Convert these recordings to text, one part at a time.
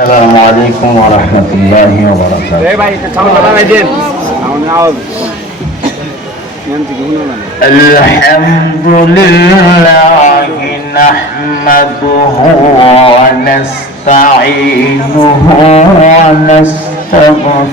السلام عليكم ورحمة الله وبركاته. الحمد لله نحمده ونستعينه ونستغفره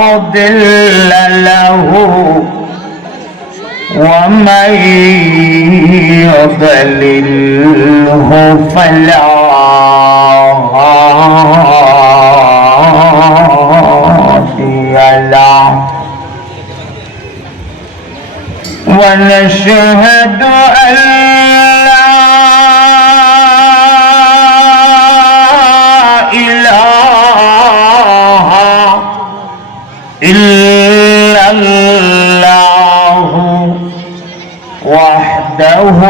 مضل له ومن يضلله فلا هادي له. ونشهد أن إلا الله وحده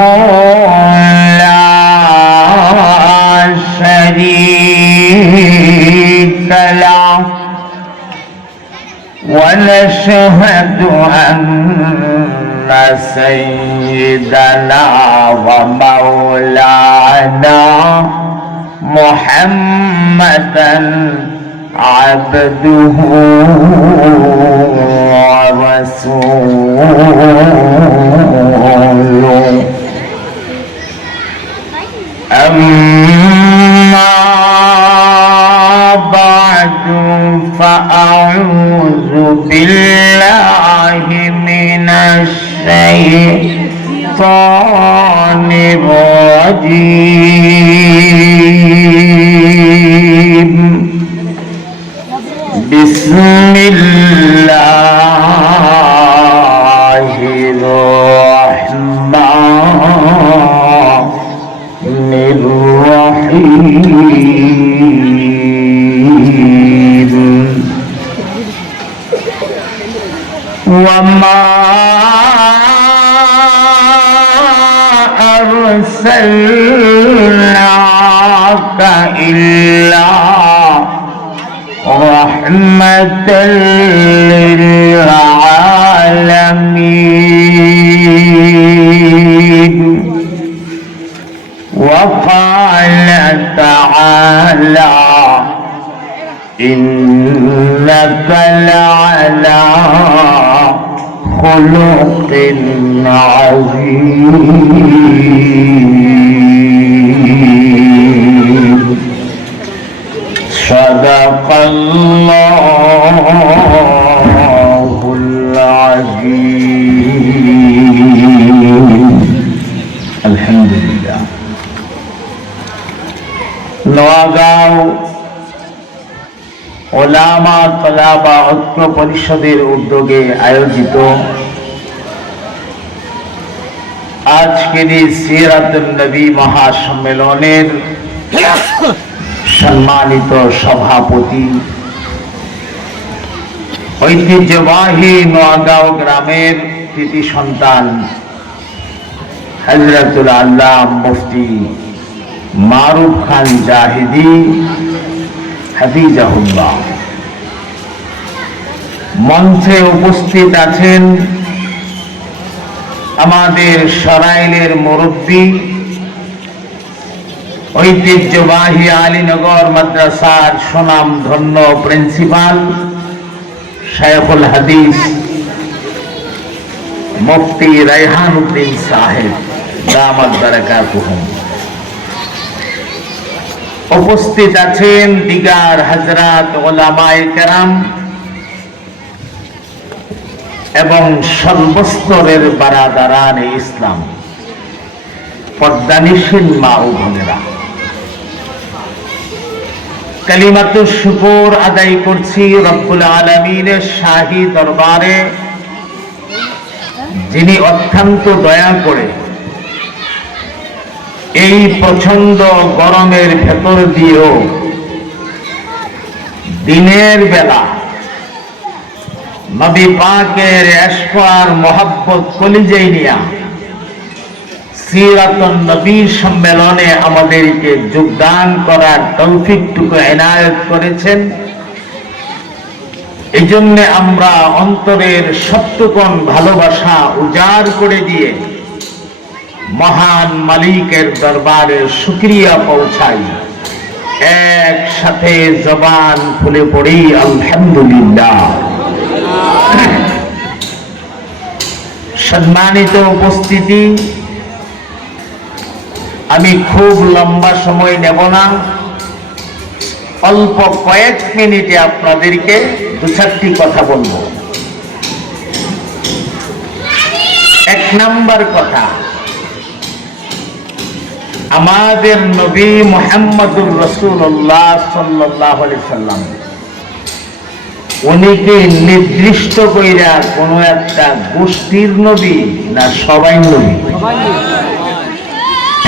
لا شريك له. ونشهد أن سيدنا ومولانا محمدا عبده ورسوله أما بعد فأعوذ بالله من الشيطان الرجيم بسم الله الرحمن الرحيم. وما أرسلناك إلا رحمة للعالمين. وقال تعالى إنك لعلى خلق عظيم. الله العظيم الحمد لله নোয়াগাঁও ওলামা তলাবা ঐক্য পরিষদের উদ্যোগে আয়োজিত আজকের এই সিরাতুল নবী মহাসম্মেলনের সম্মানিত সভাপতি। ঐতিহ্যবাহী নোয়াগাঁও গ্রামের কৃতি সন্তান হজরতুল আল্লাহ মুফতি মারুফ খান জাহিদি হাফিজাহুল্লাহ। মঞ্চে উপস্থিত আছেন আমাদের সরাইলের মুরব্বী ঐতিহ্যবাহী আলীনগর মাদ্রাসার সুনাম ধন্য প্রিন্সিপাল শেখুল হাদিস, মুফতি রায়হান উদ্দিন সাহেব উপস্থিত আছেন দিগার হজরত এবং সর্বস্তরের বারাদারান ইসলাম পদ্মানিসীন মা ও বোনেরা। কালিমাত শুকুর আদায় করছি রব্বুল আলমিনের শাহী দরবারে, যিনি অত্যন্ত দয়া করে এই প্রচণ্ড গরমের ভেতর দিয়েও দিনের বেলা নবী পাকের এশকার মোহাব্বত কলিজাই নিয়া সিরাতন নবী সম্মেলনে আমাদেরকে যোগদান করার তৌফিকটুকু এনায়ত করেছেন। এই জন্য আমরা অন্তরের সত্যকণ ভালোবাসা উজাড় করে দিয়ে মহান মালিকের দরবারে শুক্রিয়া পৌঁছাই। একসাথে জবান খুলে পড়ি, আলহামদুলিল্লাহ। সম্মানিত উপস্থিতি আমি খুব লম্বা সময় নেব না। অল্প কয়েক মিনিটে আপনাদেরকে দু চারটি কথা বলব। এক নাম্বার কথা, আমাদের নবী মোহাম্মদুর রসুল্লাহ সাল্লাহ সাল্লাম, উনি কি নির্দিষ্ট কইরা কোন একটা গোষ্ঠীর নবী না সবাই নবী?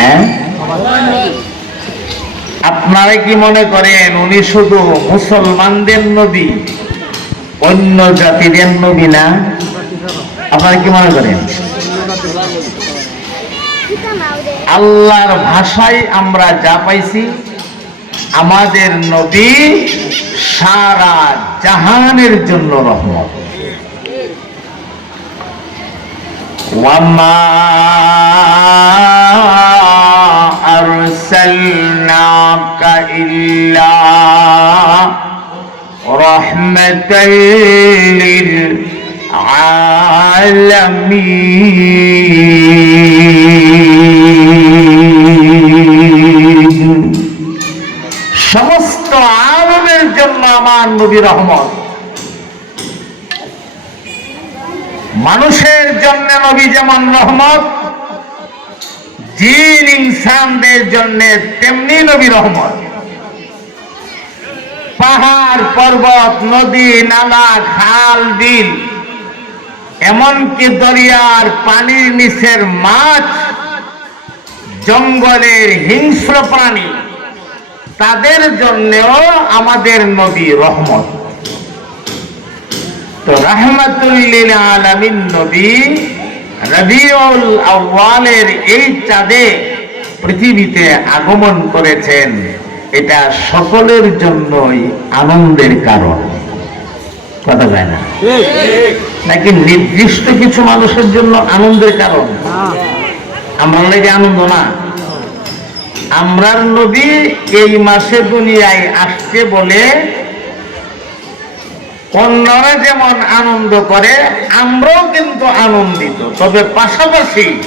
হ্যাঁ? আপনারা কি মনে করেন, উনি শুধু মুসলমানদের নবী, অন্য জাতিদের নবী না? আপনারা কি মনে করেন? আল্লাহর ভাষায় আমরা যা পাইছি, আমাদের নবী সারা জাহানের জন্য রহমত। ওয়ামা ইল্লা রাহমাতাল লিল আলামিন সমস্ত আলমের জন্য আমার নবী রহমত। মানুষের জন্য নবী যেমন রহমত জিন ইনসানদের জন্য তেমনি নবী রহমত। পাহাড়, পর্বত, নদী, নালা, খাল, বিল, এমনকি দরিয়ার পানির নিচের মাছ, জঙ্গলের হিংস্র প্রাণী, তাদের জন্যও আমাদের নবী রহমত। তো রহমতুল্লিল আলমিন নবী রবিউল আউ্বালের এই চাঁদে পৃথিবীতে আগমন করেছেন এটা সকলের জন্যই আনন্দের কারণ। কথা যায় না? নাকি নির্দিষ্ট কিছু মানুষের জন্য আনন্দের কারণ? আমরা লাগে আনন্দ না। আমরার নবী এই মাসে দুনিয়ায় আসছে বলে অন্যরা যেমন আনন্দ করে আমরাও কিন্তু আনন্দিত। তবে পাশাপাশি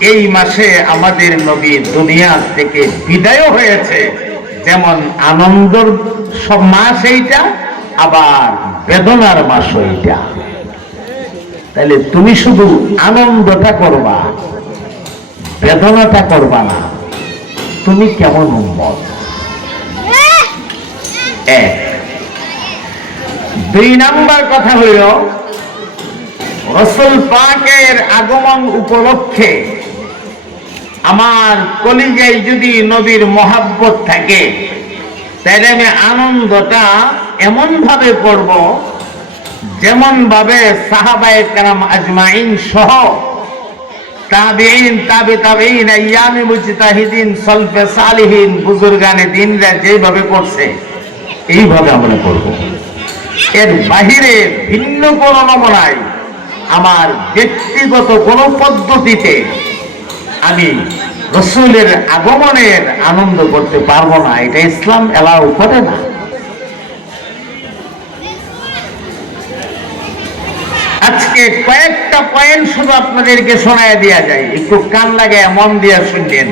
এই মাসে আমাদের নবী দুনিয়া থেকে বিদায় হয়েছে। যেমন আনন্দর সব মাস এইটা আবার বেদনার মাস এইটা। তাহলে তুমি শুধু আনন্দটা করবা বেদনাটা করবা না। তুমি কেমন উম্মত? এক। দুই নাম্বার কথা হইল, রসুল পাকের আগমন উপলক্ষে আমার কলিজায় যদি নবীর মহাব্বত থাকে, তাহলে আমি আনন্দটা এমন ভাবে করব যেমন ভাবে সাহাবায়ে কারাম আজমাইন সহ তাবিঈন তাবে তাবিঈন আইয়ামে মুজতাহিদিন, সলফে সালিহিন, বুজুরগানে দিনরা যেভাবে করছে, এইভাবে আমরা করব। এর বাহিরে ভিন্ন কোন নমনায় আমার ব্যক্তিগত কোন পদ্ধতিতে আমি রসুলের আগমনের আনন্দ করতে পারব না। এটা ইসলাম এলাও করে না। আজকে কয়েকটা পয়েন্ট শুধু আপনাদেরকে শোনায় দেওয়া যায়। একটু কান লাগে মন দিয়া শুনলেন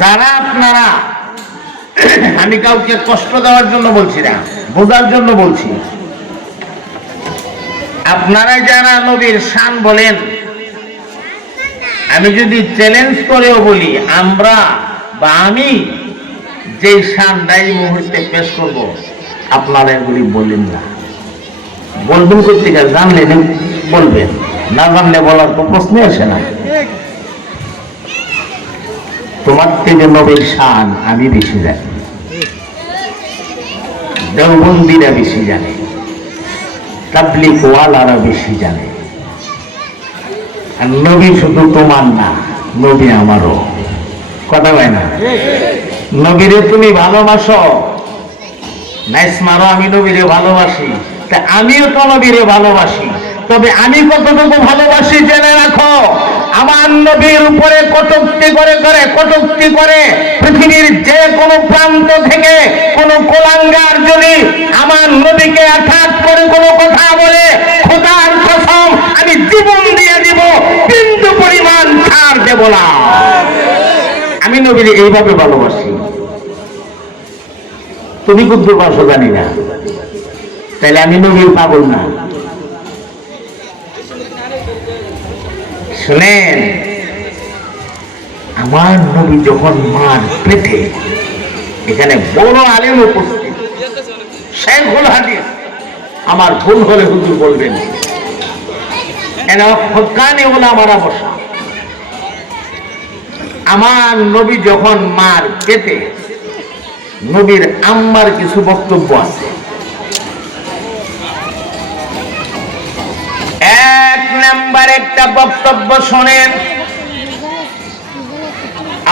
যারা আপনারা আমি কাউকে কষ্ট দেওয়ার জন্য বলছি না, বোঝার জন্য বলছি। আপনারা যারা নবীর শান বলেন, আমি যদি চ্যালেঞ্জ করেও বলি, আমরা বা আমি যে শানটা এই মুহূর্তে পেশ করব, আপনারা এগুলি বলেন না। বলবেন করতে গেলে জানলে বলবেন। না জানলে বলার তো প্রশ্নই আসে না। তোমার থেকে নবীর শান আমি বেশি জানি। দেওবন্দিরা বেশি জানে। তাবলিক ওয়ালারা বেশি জানে। আর নবী শুধু তোমার না, নবী আমারও। কথা হয় না? নবীরে তুমি ভালোবাসো? নাইস মারো, আমি নবীরে ভালোবাসি। তা আমিও তো নবীরে ভালোবাসি। তবে আমি কতটুকু ভালোবাসি জেনে রাখো? আমার নবীর উপরে কটুক্তি করে করে, কটুক্তি করে পৃথিবীর যে কোনো প্রান্ত থেকে কোনো কোলাঙ্গার যদি আমার নবীকে আঘাত করে কোনো কথা বলে, খোদার কসম আমি জীবন দিয়ে দিব কিন্তু পরিমাণ ছাড় দেব না। আমি নবীর এইভাবে ভালোবাসি। তুমি কিন্তু বাসো জানি না। তাহলে আমি নবীর পাগল না। শুনেন, আমার নবী যখন মার পেটে এখানে বড় আলেম উপস্থিত আমার ভুল হলে হুজুর বলবেন ওলামারা বসা। আমার নবী যখন মার পেটে, নবীর আম্মার কিছু বক্তব্য আছে। নাম্বার একটা বক্তব্য শোনেন।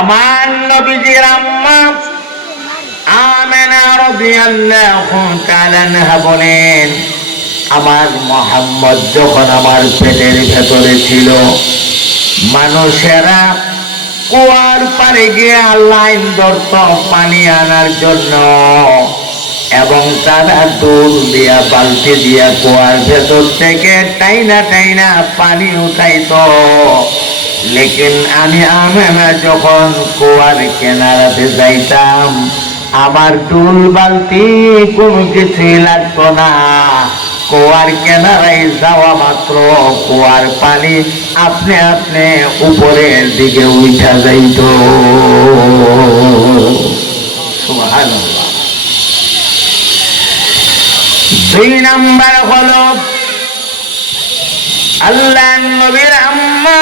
আমার নবীজির আম্মা আমেনা বলেন, আমার মোহাম্মদ যখন আমার পেটের ভেতরে ছিল, মানুষেরা কুয়ার পারে গিয়ে লাইন ধরত পানি আনার জন্য। এবং তারা দূর দিয়া, বালতি দিয়া কুয়ার ভেতর থেকে টাইনা টাইনা পানি উঠাইত। লেকিন আমি আমেনা যখন কুয়ার কেনারাতে যাইতাম, আমার টুল বালতি কোনো কিছুই লাগতো না। কুয়ার কেনারায় যাওয়া মাত্র, কুয়ার পানি আপনি আপনি উপরের দিকে উঠা যাইত। সুবহানাল্লাহ। দুই নাম্বার হলো আল্লাহ নবীর আম্মা।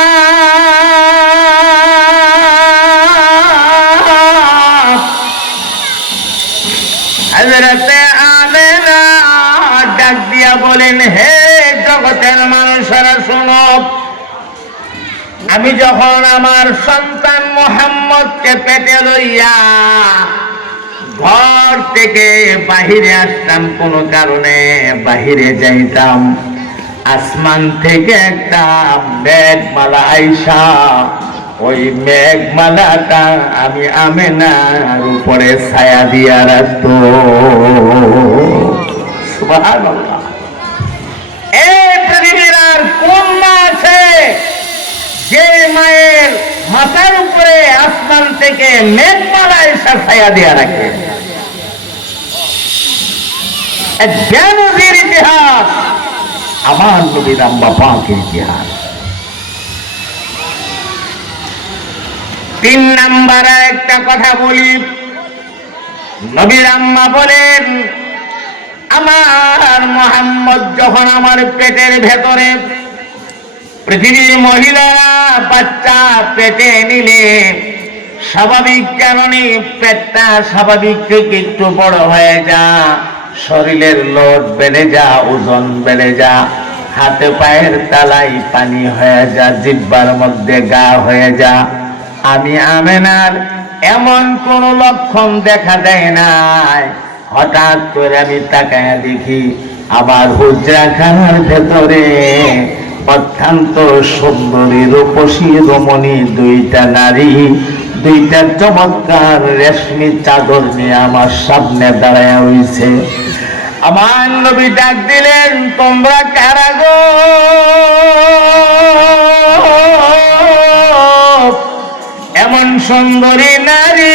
হজরতে আমেনা ডাক দিয়া বলেন, হে জগতের মানুষেরা, শোনো। আমি যখন আমার সন্তান মোহাম্মদকে পেটে লইয়া ঘর থেকে বাহিরে আসতাম কোনো কারণে, বাহিরে যাইতাম। আসমান থেকে একটা মেঘমালা আইসা, ওই মেঘমালাটা আমি আমেনার উপরে ছায়া দিয়া রাখতো। কোন মা আছে যে মায়ের মাথার উপরে আসমান থেকে মেঘমালা এসে ছায়া রাখে। ইতিহাস, আমার নবীর ইতিহাস। তিন নাম্বার একটা কথা বলি নবীর আম্মা বলেন, আমার মোহাম্মদ যখন আমার পেটের ভেতরে পৃথিবীর মহিলারা বাচ্চা পেটে নিলে স্বাভাবিক কারণে পেটটা স্বাভাবিক থেকে একটু বড় হয়ে যা, শরীরের লোড বেড়ে যা, ওজন বেড়ে যা, হাতে পায়ের তালাই পানি হয়ে যা, জিব্বার মধ্যে গা হয়ে যা। আমি আমেনার এমন কোন লক্ষণ দেখা দেয় নাই। হঠাৎ করে আমি তাকায় দেখি, আমার হুজরাখানার ভেতরে অত্যন্ত সুন্দরী রূপসী রমণী দুইটা নারী, দুইটা চমৎকার রেশমি চাদর নিয়ে আমার সামনে দাঁড়ায় হইছে আমার নবী ডাক দিলেন, তোমরা কারা গো? এমন সুন্দরী নারী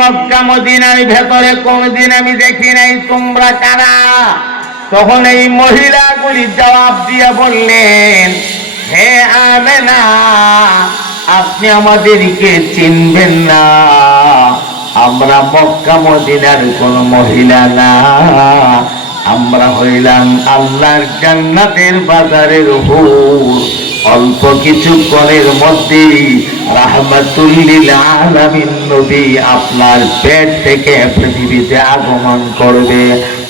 মক্কা মদিনার ভেতরে কোনদিন আমি দেখি নাই, তোমরা কারা? তখন এই মহিলাগুলি জবাব দিয়ে বললেন, হে আমেনা, আপনি আমাদেরকে চিনবেন না। আমরা মক্কা, মদিনার কোন মহিলা না। আমরা হইলাম আল্লাহর জান্নাতের বাজারের হুর। অল্প কিছুক্ষণের মধ্যেই রাহমাতুল্লিল আলামিন নবী আপনার পেট থেকে পৃথিবীতে আগমন করবে।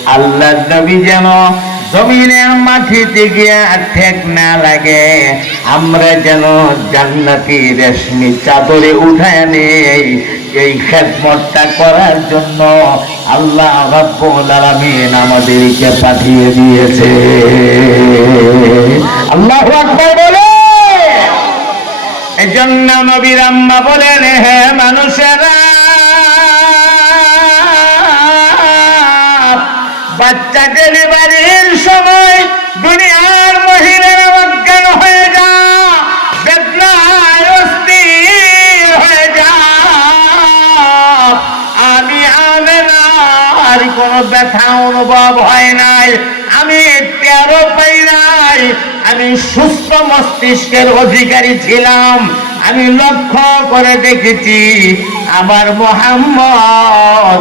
আল্লাহ নবী যেন জমিনে মাটিতে গিয়া ঠেক না লাগে। আমরা যেন জান্নাতি রেশমি চাদরে উঠায় নেই। এই খেদমতটা করার জন্য আল্লাহ রাব্বুল আলামিন আমাদেরকে পাঠিয়ে দিয়েছে। আল্লাহু আকবার বলে। এজন্য নবীর আম্মা বলেন, হে মানুষেরা বাচ্চা ডেলিভারির সময় দুনিয়ার মহিলারা অজ্ঞান হয়ে যা বেদনায় অস্থির হয়ে যা। আমি আমেনার কোনো ব্যথা অনুভব হয় নাই, আমি টেরো পাই নাই, আমি সুস্থ মস্তিষ্কের অধিকারী ছিলাম, আমি লক্ষ্য করে দেখেছি, আমার মোহাম্মদ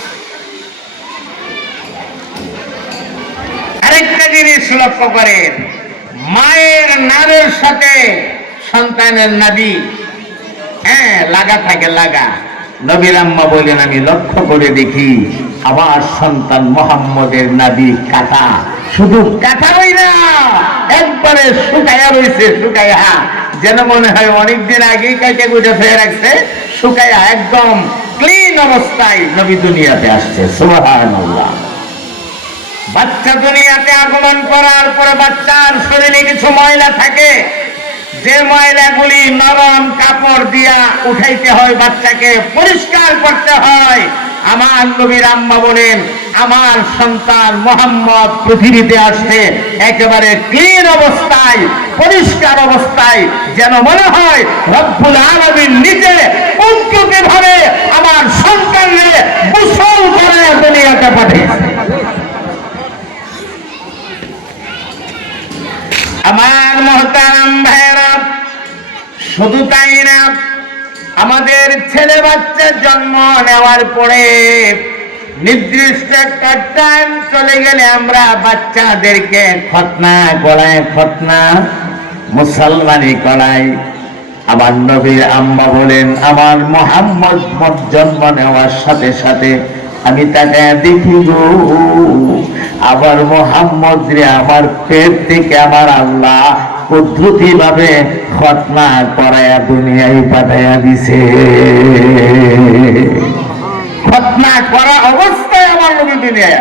আরেকটা জিনিস লক্ষ্য করেন, মায়ের নারের সাথে সন্তানের নাবি। হ্যাঁ লাগা থাকে, লাগা। নবীর আম্মা বলেন আমি লক্ষ্য করে দেখি, আমার সন্তান মোহাম্মদের নাবি কাটা। শুধু কাটা হই না, একবারে শুকায়া রয়েছে শুকায়া। যেন মনে হয় অনেকদিন আগেই কাকে গুটে ফেলে রাখছে, শুকায়া একদম ক্লিন অবস্থায় নবী দুনিয়াতে আসছে। সুবহানাল্লাহ। বাচ্চা দুনিয়াতে আগমন করার পরে বাচ্চার শরীরে কিছু ময়লা থাকে, যে ময়লাগুলি নরম কাপড় দিয়া উঠাইতে হয় বাচ্চাকে পরিষ্কার করতে হয়। আমার নবীর আম্মা বলেন, আমার সন্তান মোহাম্মদ পৃথিবীতে আসছে, একেবারে ক্লিন অবস্থায়, পরিষ্কার অবস্থায়, যেন মনে হয় রব্বুল আলমীর নিজে উদ্যোগে ভাবে আমার সন্তানকে গোসল করে দুনিয়াতে পাঠিয়েছে আমার মহতারাম ভাইরা শুধু তাই না, আমাদের ছেলে বাচ্চার জন্ম নেওয়ার পরে নির্দিষ্ট একটা টাইম চলে গেলে আমরা বাচ্চাদেরকে খতনা গড়ায় খতনা, মুসলমানি করাই আমার নবীর আম্মা বলেন, আমার মোহাম্মদ জন্ম নেওয়ার সাথে সাথে আমি তাকে দেখি গো। আবার মোহাম্মদ রে, আমার পেট থেকে আমার আল্লাহ পদ্ধতি ভাবে খতনা করায়া দুনিয়ায় পাঠাইয়া দিছে। খতনা করা অবস্থায় আমার নবী দুনিয়ায়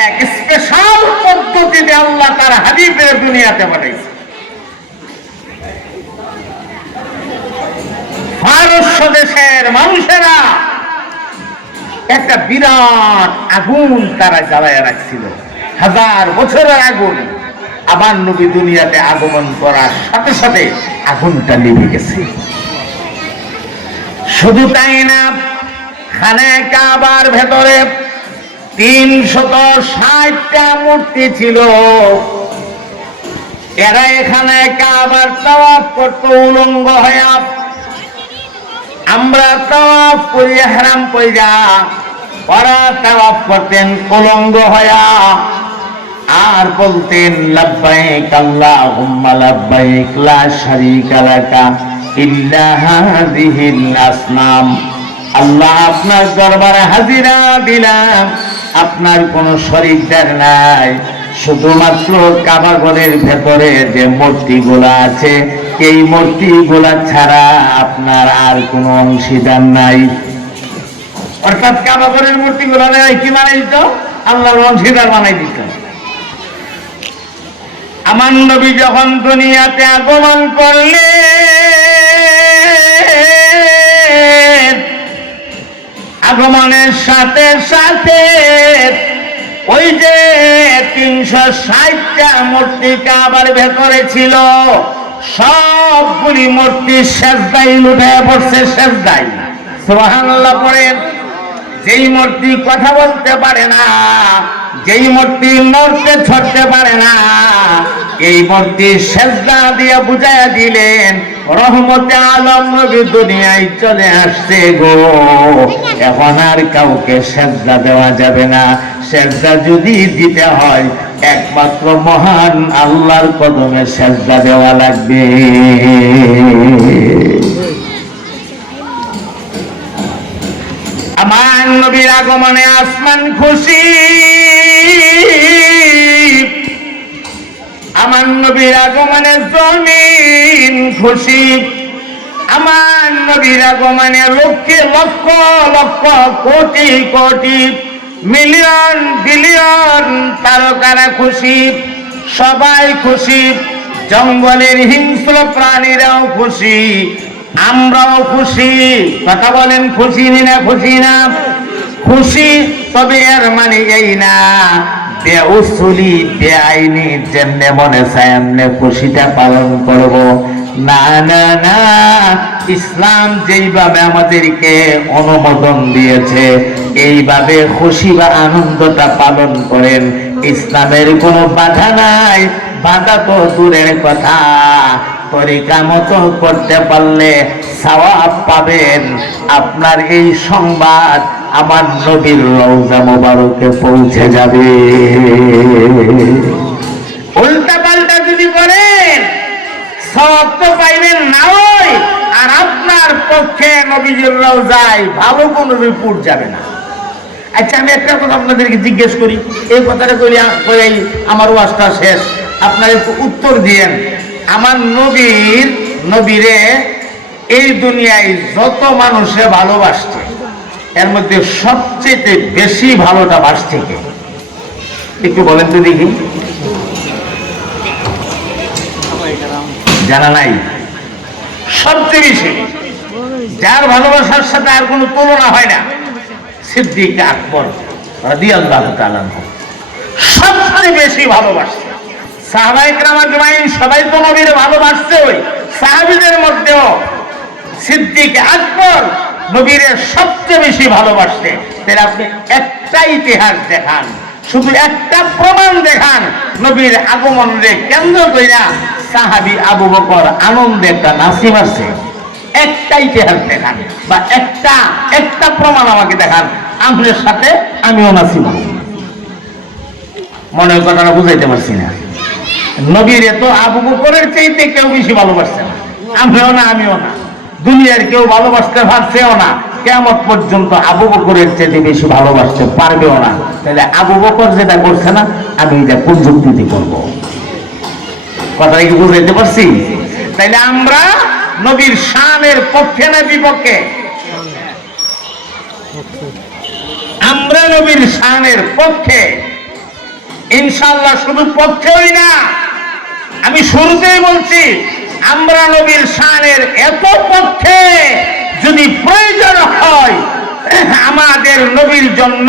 এক স্পেশাল পদ্ধতিতে আল্লাহ তার হাবিবের দুনিয়াতে পাঠাইছে। পারস্য দেশের মানুষেরা একটা বিরাট আগুন তারা জ্বালায় রাখছিল। হাজার বছরের আগুন। আবার নবী দুনিয়াতে আগমন করার সাথে সাথে আগুনটা নিভে গেছে। শুধু তাই না, খানে কাবার ভেতরে তিনশত ষাটটা মূর্তি ছিল। এরা এখানে কাবার তাওয়াফ করতো উলঙ্গ হয়ে আমরা তাওয়াফ করি হারাম কইরা ওরা তাওয়াফ করতেন কলঙ্গ হয়া। আর বলতেন আল্লাহ আপনার দরবারে হাজিরা দিলাম আপনার কোনো শরীরদার নাই। শুধুমাত্র কাবাগরের ভেতরে যে মূর্তিগুলো আছে, এই মূর্তিগুলা ছাড়া আপনার আর কোনো অংশীদার নাই। অর্থাৎ কাবাগরের মূর্তিগুলো কি বানাই দিত? আল্লাহর অংশীদার বানাই দিত। আমার নবী যখন দুনিয়াতে আগমন করলেন, আগমনের সাথে সাথে ওই যে তিনশো ষাটটা মূর্তি কাবার ভেতরে ছিল, সবগুলি মূর্তি শেষদাই লুটে পড়ছে শেষদাই সুবহানাল্লাহ, পড়েন। যেই মূর্তি কথা বলতে পারে না, যেই মূর্তি মরতে ছড়তে পারে না, এই মূর্তি সেজদা দিয়ে বুঝাইয়া দিলেন, রহমতে আলম নবী দুনিয়ায় চলে আসছে গো। এখন আর কাউকে সেজদা দেওয়া যাবে না। সেজদা যদি দিতে হয়, একমাত্র মহান আল্লাহর কদমে সেজদা দেওয়া লাগবে। আমার নবীর আগমনে আসমান খুশি। আমার নবীর আগমনে জমিন খুশি। আমার নবীর আগমনে লক্ষে লক্ষ লক্ষ কোটি কোটি মিলিয়ন বিলিয়ন তারকারা খুশি, সবাই খুশি, জঙ্গলের হিংস্র প্রাণীরাও খুশি। আমরাও খুশি। কথা বলেন, খুশি না খুশি না? খুশি, তবে এর মানে এই না বেআইনি মনে চায় খুশিটা পালন করব। না না না, ইসলাম যেইভাবে আমাদেরকে অনুমোদন দিয়েছে, এইভাবে খুশি বা আনন্দটা পালন করেন। ইসলামের কোনো বাধা নাই, বাধা তো দূরের কথা। তরিকা মতো করতে পারলে সওয়াব পাবেন। আপনার এই সংবাদ আমার নবীর রওজা মোবারকে পৌঁছে যাবে। উল্টা পাল্টা যদি করেন সব তো পাইবেন না ওই, আর আপনার পক্ষে নবীজির রওজায় ভালো কোনো রিপোর্ট যাবে না। আচ্ছা আমি একটা কথা আপনাদেরকে জিজ্ঞেস করি। এই কথাটা করি আমার ওয়াজটা শেষ। আপনারা একটু উত্তর দিয়েন। আমার নবীর, নবীরে এই দুনিয়ায় যত মানুষে ভালোবাসছে, এর মধ্যে সবচেয়ে বেশি ভালোটা বাসছে কে? একটু বলেন তো দেখি। জানা নাই? সবচেয়ে বেশি। যার ভালোবাসার সাথে আর কোনো তুলনা হয় না, সিদ্দিক আকবর তাআলা আনহু। সবচেয়ে বেশি ভালোবাসছে। নবীর বেশি একটা দেখান, শুধু প্রমাণ দেখান নবীর কেন্দ্র কইরা সাহাবি আবু বকর আনন্দে একটা নাসিম আছে। একটা ইতিহাস দেখান বা একটা একটা প্রমাণ আমাকে দেখান আপনার সাথে আমিও নাসিম হব। মনের কথাটা বুঝাইতে পারছি না। নবীর এত আবু বকরের চাইতে কেউ বেশি ভালোবাসছে না। আমিও না আমিও না। দুনিয়ার কেউ ভালোবাসতে পারছেও না। কেমন পর্যন্ত আবু বকরের চাইতে বেশি ভালোবাসতে পারবেও না। তাহলে আবু বকর যেটা করছে না, আমি এটা কোন যুক্তিতে করব? কথাটা কি বুঝাইতে পারছি? তাইলে আমরা নবীর শানের পক্ষে না বিপক্ষে? আমরা নবীর শানের পক্ষে। ইনশাল্লাহ শুধু পক্ষেই না আমি শুরুতেই বলছি, আমরা নবীর শানের এত পক্ষে যদি প্রয়োজন হয়, আমাদের নবীর জন্য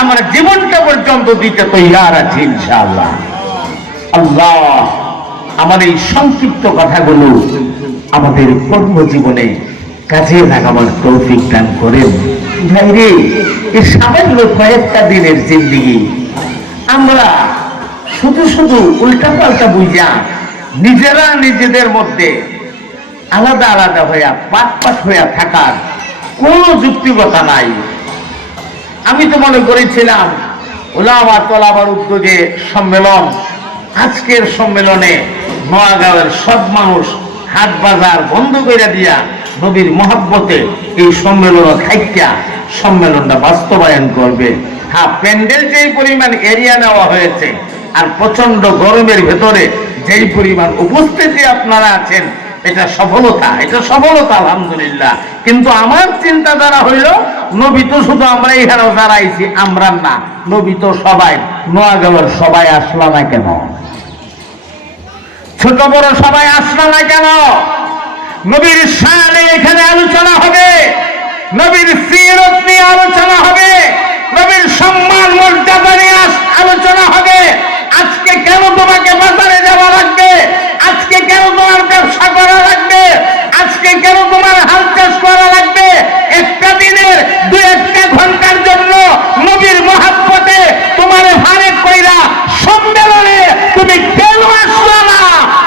আমরা জীবনটা পর্যন্ত দিতে তৈরি আছি, ইনশাআল্লাহ। আল্লাহ আমার এই সংক্ষিপ্ত কথাগুলো আমাদের কর্মজীবনে কাজে লাগাবার তৌফিক দান করেন। ভাই রে এই সামান্য কয়েকটা দিনের জিন্দিগি আমরা শুধু শুধু উল্টা পাল্টা বুঝা নিজেরা নিজেদের মধ্যে আলাদা আলাদা হইয়া পাট পাট হইয়া থাকার কোনো যুক্তিকতা নাই। আমি তো মনে করেছিলাম ওলামা তোলাবার উদ্যোগে সম্মেলন, আজকের সম্মেলনে নোয়াগাঁওয়ের সব মানুষ হাট বাজার বন্ধ করে দিয়া নবীর মহাব্বতে এই সম্মেলন খাইকা সম্মেলনটা বাস্তবায়ন করবে। হ্যাঁ প্যান্ডেল যেই পরিমাণ এরিয়া নেওয়া হয়েছে আর প্রচণ্ড গরমের ভেতরে যেই পরিমাণ উপস্থিতি আপনারা আছেন, এটা সফলতা এটা সফলতা, আলহামদুলিল্লাহ। কিন্তু আমার চিন্তাধারা হইল, নবী তো শুধু আমরা এখানেও আইছি আমরা না। নবী তো সবাই, নোয়াগাঁওয়ের সবাই আসলো না কেন? ছোট বড় সবাই আসলো না কেন? নবীর শানে এখানে আলোচনা হবে, নবীর সিরত নিয়ে আলোচনা হবে, নবীর সম্মান, মর্যাদা নিয়ে আসতে কেন তোমাকে বাজারে যাওয়া লাগবে? আজকে কেন তোমার ব্যবসা করা লাগবে? আজকে কেন তোমার হাল চাষ করা লাগবে? একটা দিনের দু একটা ঘণ্টার জন্য নবীর মহাব্বতে তোমার ভারে কইরা সম্মেলনে তুমি কেন আসলো না?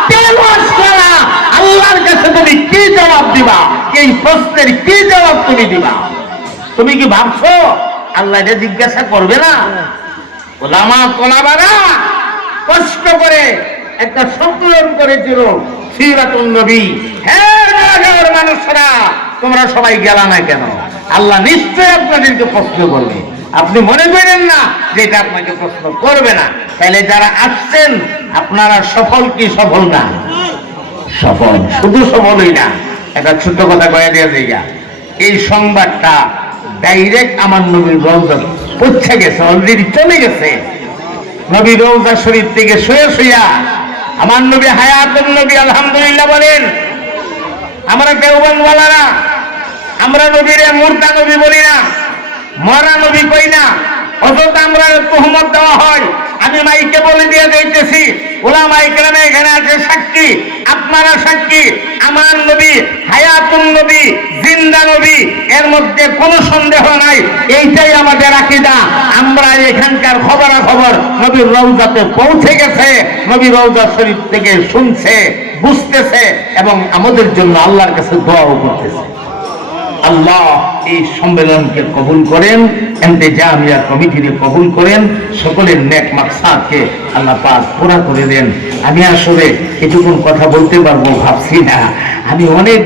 কেন আসলো না? আল্লাহর কাছে তুমি কি জবাব দিবা? এই প্রশ্নের কি জবাব তুমি দিবা? তুমি কি ভাবছ? আল্লাহ জিজ্ঞাসা করবে না? ওলামা তোলাবারা কষ্ট করে একটা সংকলন করেছিল নবী। হ্যাঁ মানুষরা, তোমরা সবাই গেলা না কেন? আল্লাহ নিশ্চয় আপনাদেরকে প্রশ্ন করবে। আপনি মনে করেন না যে এটা আপনাকে প্রশ্ন করবে না। তাহলে যারা আসছেন, আপনারা সফল কি সফল না? সফল, শুধু সফলই না। একটা ছোট্ট কথা কয়ে দিয়ে এই সংবাদটা ডাইরেক্ট আমার নবীর রওজা পৌঁছে গেছে অলরেডি চলে গেছে। নবী রৌজা শরীফ থেকে শুয়ে শুয়া আমার নবী হায়াতুল নবী, আলহামদুলিল্লাহ বলেন, আমরা দেওবন বলা না আমরা নবীরে মূর্তা নবী বলি না, মরা নবী কই না অথচ আমরা তোহমত দেওয়া হয়। আমি মাইকে বলে দিয়ে দিতেছি ওলা মাইকেরামে এখানে আছে সাক্ষী, আপনারা সাক্ষী, আমার নবী, হায়াতুন নবী, জিন্দা নবী, এর মধ্যে কোনো সন্দেহ নাই, এইটাই আমাদের আকিদা। আমরা এখানকার খবরা খবর নবীর রৌজাতে পৌঁছে গেছে, নবী রৌজা শরীফ থেকে শুনছে, বুঝতেছে, এবং আমাদের জন্য আল্লাহর কাছে দোয়াও করতেছে। আল্লাহ এই সম্মেলনকে কবুল করেন এমতে জামিয়া কমিটিকে কবুল করেন, সকলের নেক মাকসাদকে আল্লাহ পাক পুরা করে দেন। আমি আসলে এটুকুন কথা বলতে পারব, ভাবছি না। আমি অনেক